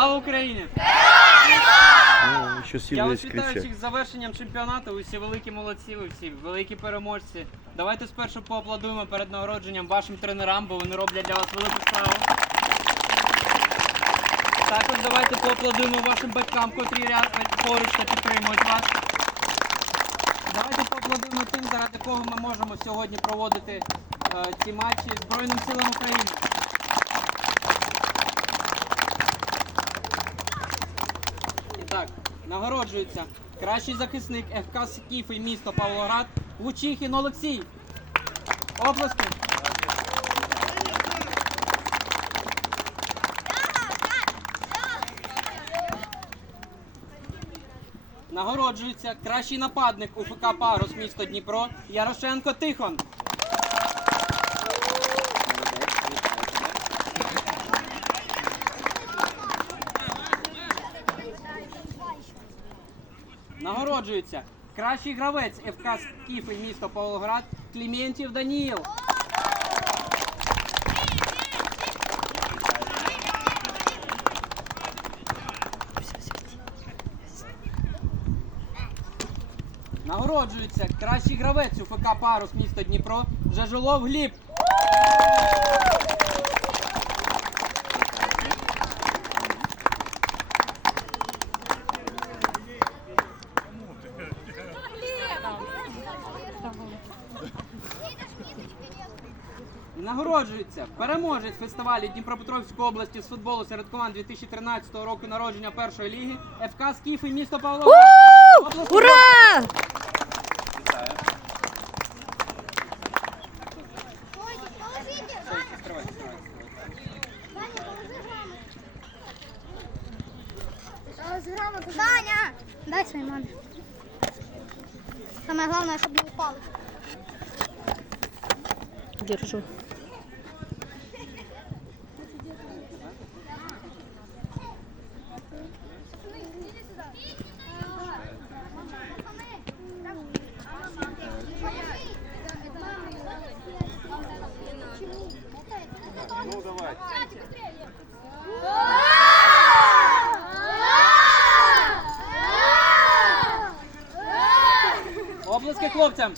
Слава Україні! Еще Я вас вітаю всіх з завершенням чемпіонату. Ви всі великі молодці, ви всі великі переможці. Давайте спершу поаплодуємо перед нагородженням вашим тренерам, бо вони роблять для вас велику справу. Також давайте поаплодуємо вашим батькам, котрі ря- поруч та підтримують вас. Давайте поаплодуємо тим, заради кого ми можемо сьогодні проводити е, ці матчі Збройним силам України. Так, нагороджується кращий захисник ФК Скіф і місто Павлоград Лучихін Олексій. Оплески. Нагороджується кращий нападник УФК Парус місто Дніпро Ярошенко Тихон. Нагороджується кращий гравець ФК і місто Павлоград Кліментів Даніїл. Нагороджується кращий гравець УФК Парус місто Дніпро Жежолов Гліб. Нагороджується переможець фестивалю Дніпропетровської області з футболу серед команд 2013 року народження першої ліги ФК Скіф і місто. Оплески. Ура! Саня! Дай своей маме. Самое главное, чтобы не упал. Держу. Давай. Оплески хлопцям.